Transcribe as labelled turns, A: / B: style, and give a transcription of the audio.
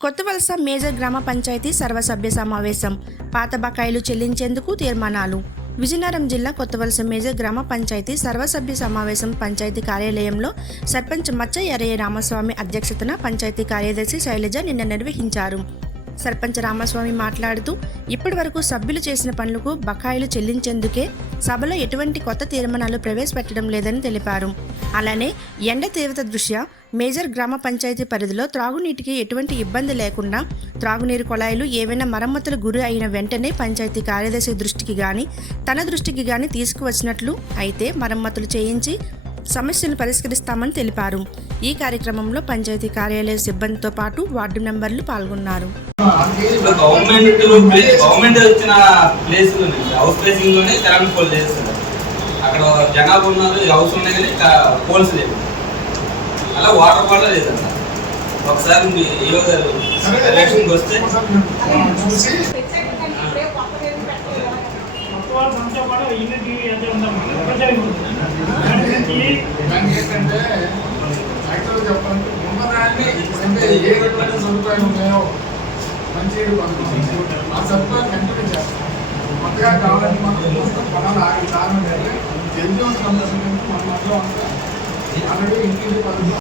A: Kothavalasa major గ్రామ పంచాయతీ సర్వసభ్య సమావేశం. పాత బకాయిలు చెల్లించేందుకు తీర్మానాలు. విజయనగరం జిల్లా కొత్తవలస మేజర్ గ్రామ పంచాయతీ సర్వసభ్య సమావేశం పంచాయతీ కార్యాలయంలో సర్పంచ్ మచ్చ ఎరయ్య రామస్వామి అధ్యక్షతన పంచాయతీ కార్యదర్శి శైలజ నిన్న నిర్వహించారు. సర్పంచ్ రామస్వామి మాట్లాడుతూ ఇప్పటివరకు సభ్యులు చేసిన పనులకు బకాయిలు చెల్లించేందుకే సభలో ఎటువంటి కొత్త తీర్మానాలు ప్రవేశపెట్టడం లేదని తెలిపారు. అలానే ఎండ తీవ్రత దృష్ట్యా మేజర్ గ్రామ పంచాయతీ పరిధిలో త్రాగునీటికి ఎటువంటి ఇబ్బంది లేకుండా త్రాగునీరు కొళాయిలు ఏవైనా మరమ్మతులు గురి అయిన వెంటనే పంచాయతీ కార్యదర్శి దృష్టికి గాని తన దృష్టికి గాని తీసుకువచ్చినట్లు అయితే మరమ్మతులు చేయించి సమస్యను పరిష్కరిస్తామని తెలిపారు. ఈ కార్యక్రమంలో పంచాయతీ కార్యాలయ సిబ్బందితో పాటు వార్డు మెంబర్లు పాల్గొన్నారు.
B: ఇప్పుడు గవర్నమెంట్ ప్లేస్ గవర్నమెంట్ వచ్చిన ప్లేస్ హౌస్ ప్లేసింగ్లోనే కరెంట్ పోల్ చేస్తారు అక్కడ జనాభా ఉన్నారు హౌస్ ఉన్నాయి కానీ పోల్స్ లేవు. అలా వాటర్ కూడా లేదంట. ఒకసారి మీ ఈవో గారు ఎలక్షన్కి వస్తే
C: చూసి ఏ రకమైన సదుపాయాలు ఉన్నాయో మంచి ఆ సదుపాయాలు కంటిన్యూ చేస్తాం. కొత్తగా కావాలని మనం చూస్తాం. పనాలు ఆగి కారణం ఏంటంటే ఎన్నో సందర్శనం మన మధ్యలో అంతా ఆల్రెడీ ఇంటికి పనులు